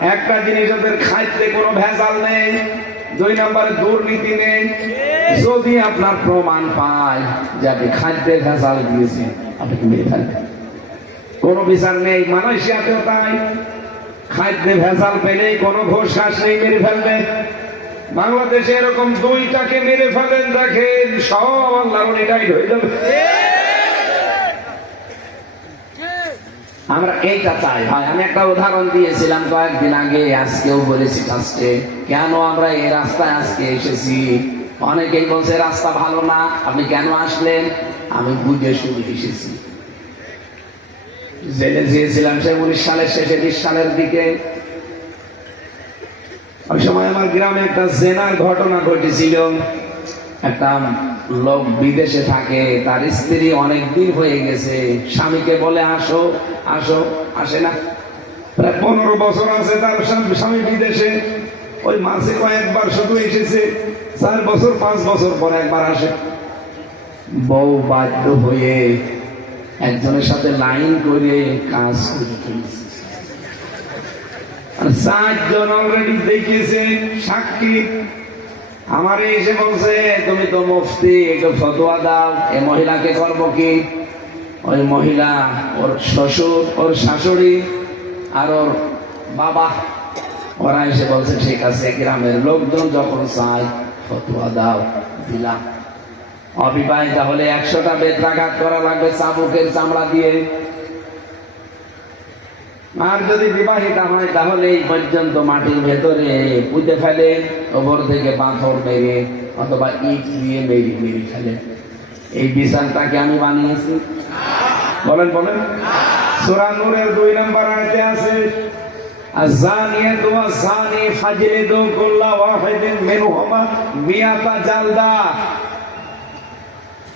একটা জিনিস ওদের খাইতে কোনো ভেজাল নেই। দুই নম্বরে দুর্নীতি নেই। যদি আপনার প্রমাণ পায় যে আপনি খাদ্যে ভেজাল দিয়েছি, আপনি মেরে ফেলবেন? কোনো বিচার নেই, মালয়েশিয়াতেও তাই। খাদ্যে ভেজাল পেলেই কোনো ঘোষ নেই মেরে ফেলবে। বাংলাদেশে এরকম দুইটাকে মেরে ফেলেন, দেখেন, সব আল্লাহর রিটাইড হয়ে যাবে। আমরা এইটা চাই। ভাই, আমি একটা উদাহরণ দিয়েছিলাম কয়েকদিন আগে, আজকেও বলেছি আজকে কেন আমরা এই রাস্তায় আজকে এসেছি? অনেকেই বলছে, রাস্তা ভালো না, আপনি কেন আসলেন? আমি বুঝে শুনে এসেছি। জেলে গিয়েছিলাম সে উনিশ সালের শেষে, বিশ সালের দিকে। ওই সময় আমার গ্রামে একটা জেনার ঘটনা ঘটেছিল। একটা লোক বিদেশে থাকে, তার স্ত্রী অনেক দিন হয়ে গেছে, স্বামীকে বলে, আসো আসো। আসে না। প্রায় পনেরো বছর আছে তার স্বামী- বিদেশে। ওই মাসে কয়েকবার শুধু এসেছে, চার বছর, পাঁচ বছর পর একবার আসে। বউ বাধ্য হয়ে একজনের সাথে লাইন করে কাজ করে চারজন অলরেডি দেখেছে, সাক্ষী। আমার এসে বলছে, তুমি তো মুফতি একটু ফতোয়া দাও। এ মহিলাকে করব কি? ওই মহিলা, ওর শ্বশুর, ওর শাশুড়ি আর ওর বাবা, ওরা এসে বলছে, ঠিক আছে, গ্রামের লোকজন যখন চায়, ফতোয়া দাও দিলাম অবিবাহিতা হলে একশোটা বেত্রাঘাত করা লাগবে, চাবুকের চামড়া দিয়ে। আর যদি বিবাহিতা হয় তাহলে এই পর্যন্ত মাটির ভেতরে পুঁতে ফেলে ওপর থেকে পাথর মেরে অথবা ইট দিয়ে মেরি মেরি ফেলে এই বিশালটাকে আমি বানিয়েছি বলেন বলেন সুরা নূরের দুই নম্বর আয়তে আছে الزانية والزاني فاجلدوا كل واحد منهما مئة جلدة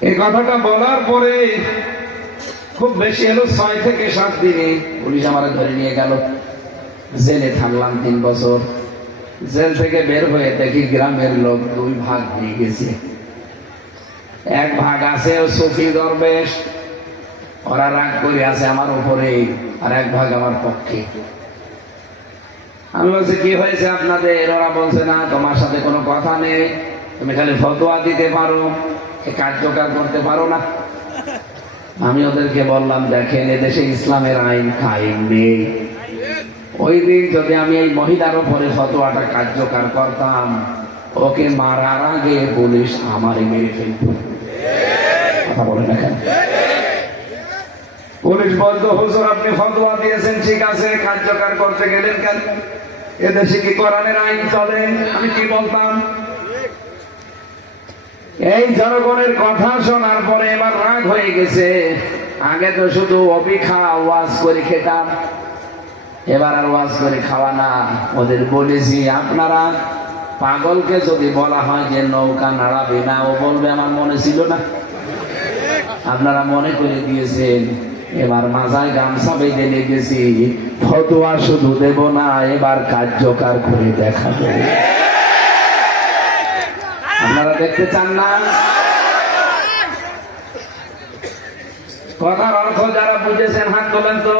এই কথাটা বলার পরে খুব বেশি এলো ছয় থেকে সাত দিনে পুলিশ আমার ধরে নিয়ে গেল। জেলে থাকলাম তিন বছর। জেল থেকে বের হয়ে দেখি গ্রামের লোক দুই ভাগ হয়ে গেছে। এক ভাগ আছে সুফি দরবেশ। ওরা রাগ করে আছে আমার উপরে আর এক ভাগ আমার পক্ষে। আমি বলছি, কি হয়েছে আপনাদের? ওরা বলছে, না, তোমার সাথে কোনো কথা নেই। তুমি খালি ফতোয়া দিতে পারো। কার্যকর করতে পারো না। আমি ওদেরকে বললাম, দেখেন, এদেশে ইসলামের আইন কায়েম নেই। ওই দিন যদি আমি এই মহিলার উপরে ফতোয়াটা কার্যকর করতাম, ওকে মারার আগে পুলিশ আমারই মেরে ফেলত। কথা বলে পুলিশ বলতো, হুজুর, আপনি ফতোয়া দিয়েছেন, ঠিক আছে, কার্যকর করতে গেলেন কেন? এদেশে কি কোরআনের আইন চলে? আমি কি বলতাম? এই জনগণের কথা শোনার পরে এবার রাগ হয়ে গেছে। আগে তো শুধু অপিখা ওয়াজ করে খেতাম। এবার আর ওয়াজ করে খাওয়া না। ওদের বলেছি আপনারা পাগলকে যদি বলা হয় যে নৌকা নাড়াবে না, ও বলবে, আমার মনে ছিল না। আপনারা মনে করে দিয়েছেন, এবার মাথায় গামছা বেঁধে লেগেছি। ফতোয়া শুধু দেব না, এবার কার্যকর করে দেখাবো। আপনারা দেখতে চান না? কথার অর্থ যারা বুঝেছেন, হাত তোলেন তো।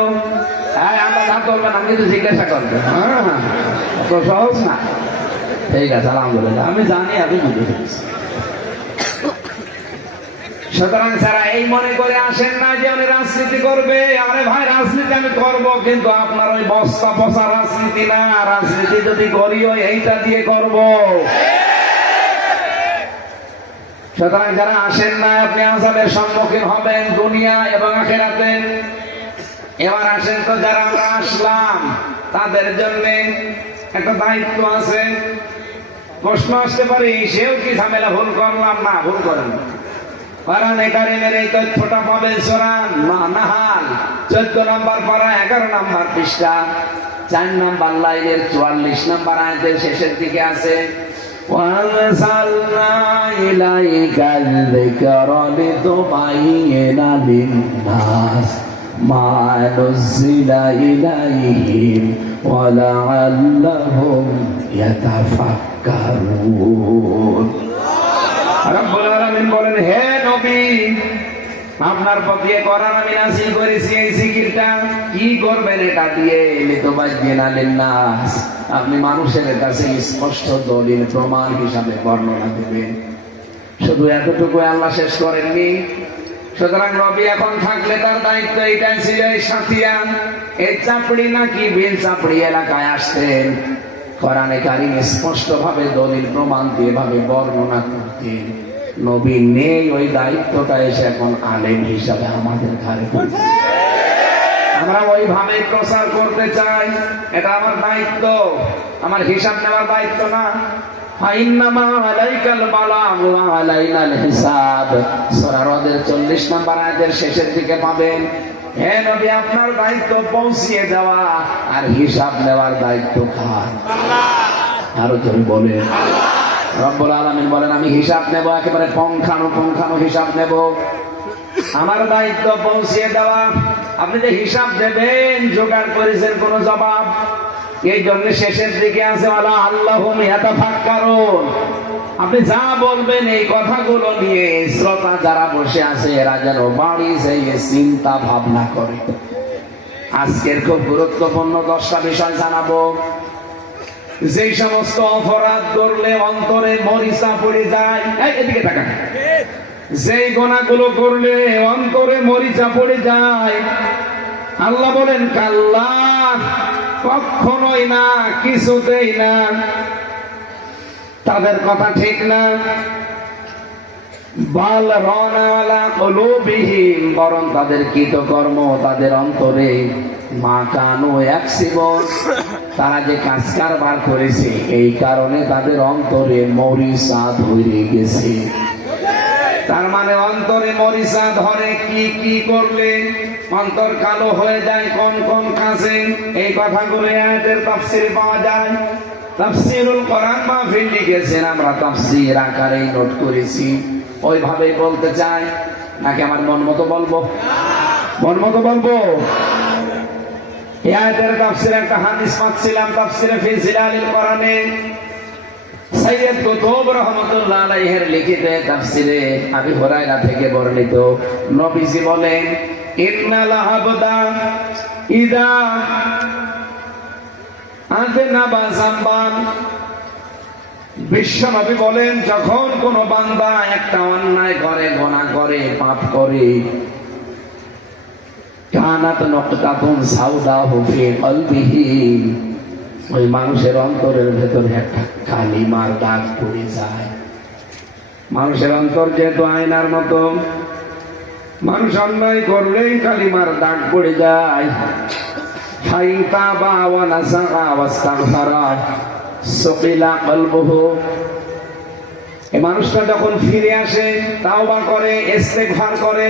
হ্যাঁ আমরা হাত তুলবেন আমি কিন্তু জিজ্ঞাসা হ্যাঁ সহজ না। ঠিক আছে, আলহামদুলিল্লাহ, আমি জানি, আমি বুঝে ফেলেছি। সুতরাং স্যারা এই মনে করে আসেন না যে আমি রাজনীতি করবে, আরে ভাই, রাজনীতি আমি করব, কিন্তু আপনার ওই বস্তা পচা রাজনীতি না। রাজনীতি যদি করিও এইটা দিয়ে করব। সুতরাং যারা আসেন না, আপনি আজাবের সম্মুখীন হবেন দুনিয়া এবং আখেরাতে। এবার আসেন তো যারা আমরা আসলাম, তাদের জন্য একটা দায়িত্ব আছে। প্রশ্ন আসতে পারে, সেও কি ঝামেলা? ভুল করলাম না, ভুল করেন। কারণ কারিমের এই তথ্যটা পাবেন সোরান নাহাল। চোদ্দ নম্বর পারা এগারো নম্বর পৃষ্ঠা। চার নম্বর লাইনের চুয়াল্লিশ নম্বর আয়তের শেষের দিকে আছে। وأنزلنا إليك الذكر لتبين للناس ما نزل إليهم ولعلهم يتفكرون রব্বুল আলামিন বলেন হে নবী আপনার পক্ষে করার আমি নাসিল করেছি, এই জিকিরটা কি করবেন এটা দিয়ে? লিতবাজ্জিন আলিন্নাস আপনি মানুষের কাছে স্পষ্ট দলিল, প্রমাণ হিসাবে বর্ণনা দেবেন। শুধু এতটুকু আল্লাহ শেষ করেননি। সুতরাং রবি এখন থাকলে তার দায়িত্ব এটাই ছিল, এই সাথিয়ান এই চাপড়ি নাকি বিল চাপড়ি এলাকায় আসতেন। কোরআনে কারিম স্পষ্ট ভাবে দলিল, প্রমাণ দিয়ে ভাবে বর্ণনা করতেন। নবী নেই ওই দায়িত্বটা এসে এখন আলেম হিসাবে আমাদের ঘরে আমরা ওইভাবে প্রচার করতে চাই এটা আমার দায়িত্ব। আমার হিসাব নেওয়ার দায়িত্ব না। 40 নম্বর আয়াতের শেষের দিকে পাবেন হে নবী আপনার দায়িত্ব পৌঁছিয়ে দেওয়া আর হিসাব নেওয়ার দায়িত্ব কার? আরও তুমি বলেন। রব্বুল আলামিন বলেন, আমি হিসাব নেব, একেবারে পঙ্খানো পঙ্খানো হিসাব নেব। আমার দায়িত্ব পৌঁছিয়ে দেওয়া। আপনি যে হিসাব দেবেন, জোগাড় করেছেন, কোন জবাব। এই জন্য শেষের দিকে আছে আল্লাহ আল্লাহ কারণ আপনি যা বলবেন, এই কথাগুলো নিয়ে শ্রোতা যারা বসে আছে, এরা যেন বাড়ি যেয়ে চিন্তা ভাবনা করে। আজকের খুব গুরুত্বপূর্ণ দশটা বিষয় জানাব। যেই সমস্ত অপরাধ করলে অন্তরে মরিচা পড়ে যায় এদিকে তাকান। যেই গোনাগুলো করলে অন্তরে মরিচা পড়ে যায়, আল্লাহ বলেন, কাল্লা, কখনোই না, কিছুতেই না। তাদের কথা ঠিক না। বাল রনালা কলুবিহীন বরং তাদের কৃতকর্ম তাদের অন্তরে মা কানু এক তারা যে কাজ কারবার করেছে, এই কারণে তাদের অন্তরে মরিচা ধরে গেছে। তার মানে অন্তরে মরিচা ধরে কি কি করলে? অন্তর কালো হয়ে যায়, কোন কোন কাজে? এই কথাগুলো আয়াতের তাফসিরে পাওয়া যায়। তাফসিরুল কোরআন মাহফিল লিখেছেন, আমরা তাফসির আকারে নোট করেছি। ওইভাবেই বলতে চাই, নাকি আমার মন মতো বলব? মন মতো বলব? এই আয়াতের তাফসিরে একটা হাদিস পাচ্ছিলাম, তাফসিরে ফি জিলালিল কোরআনে। কুতুব রহমতুল্লাহ আলাইহির লিখিত তাফসিরে আবি হুরায়রা থেকে বর্ণিত। নবীজি বলেন ইদা আযনাবা যামবান বিশ্ব নবী বলেন, যখন কোন বান্দা একটা অন্যায় করে গোনা করে, পাপ করে কানাত নকতাতুন সাউদাহু ফি কলবিহি। ওই মানুষের অন্তরের ভেতরে একটা কালিমার দাগ পড়ে যায়। মানুষের অন্তর যেহেতু আয়নার মতো, মানুষ অন্যায় করলেই কালিমার দাগ পড়ে যায়। ফাইতা বা ওয়ানাসাকা ওয়াস্তাগফারা সুকিলা কলবুহু। এই মানুষটা যখন ফিরে আসে, তাওবা করে, ইস্তেগফার করে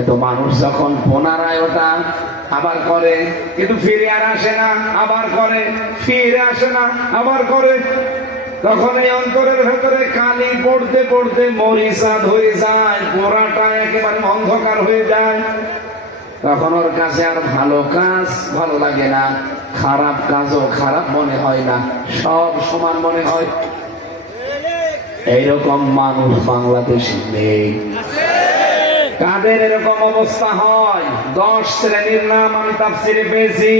এত মানুষ যখন পুনরায় ওটা আবার করে, কিন্তু ফিরে আর আসে না, আবার করে, ফিরে আসে না, আবার করে। তখন এই অন্তরের ভেতরে কালি পড়তে পড়তে মরিচা ধরে যায় পোড়াটা একেবারে অন্ধকার হয়ে যায়। তখন ওর কাছে আর ভালো কাজ ভালো লাগে না, খারাপ কাজও খারাপ মনে হয় না, সব সমান মনে হয়। এইরকম মানুষ বাংলাদেশে নেই। কাদের এরকম অবস্থা হয়? দশ শ্রেণির নাম আমি তাফসিরে পেয়েছি।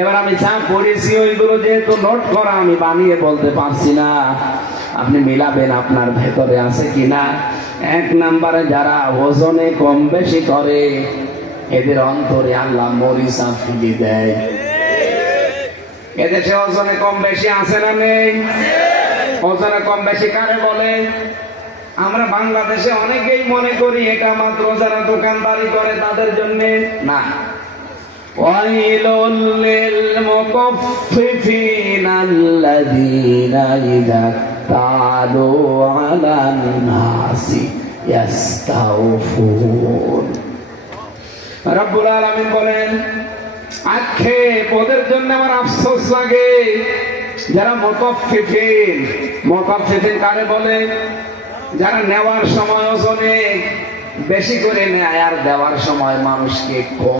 এবার আমি যা পড়েছি, ওইগুলো যেহেতু নোট করা, আমি বানিয়ে বলতে পারছি না। আপনি মিলাবেন আপনার ভেতরে আছে কিনা এক নাম্বারে যারা ওজনে কম বেশি করে, এদের অন্তরে আল্লাহ মরিচা ফিরে দেয়। এদেশে ওজনে কম বেশি আছে না নেই? ওজনে কম বেশি কারে বলে? আমরা বাংলাদেশে অনেকেই মনে করি এটা মাত্র যারা দোকানদারি করে তাদের জন্য না। বলেন আক্ষেপ ওদের জন্য আমার আফসোস লাগে। যারা মতফিফিন মতফিফিন কারে বলে? যারা নেওয়ার সময় ওজনে বেশি করে নেয় আর দেওয়ার সময় মানুষকে কম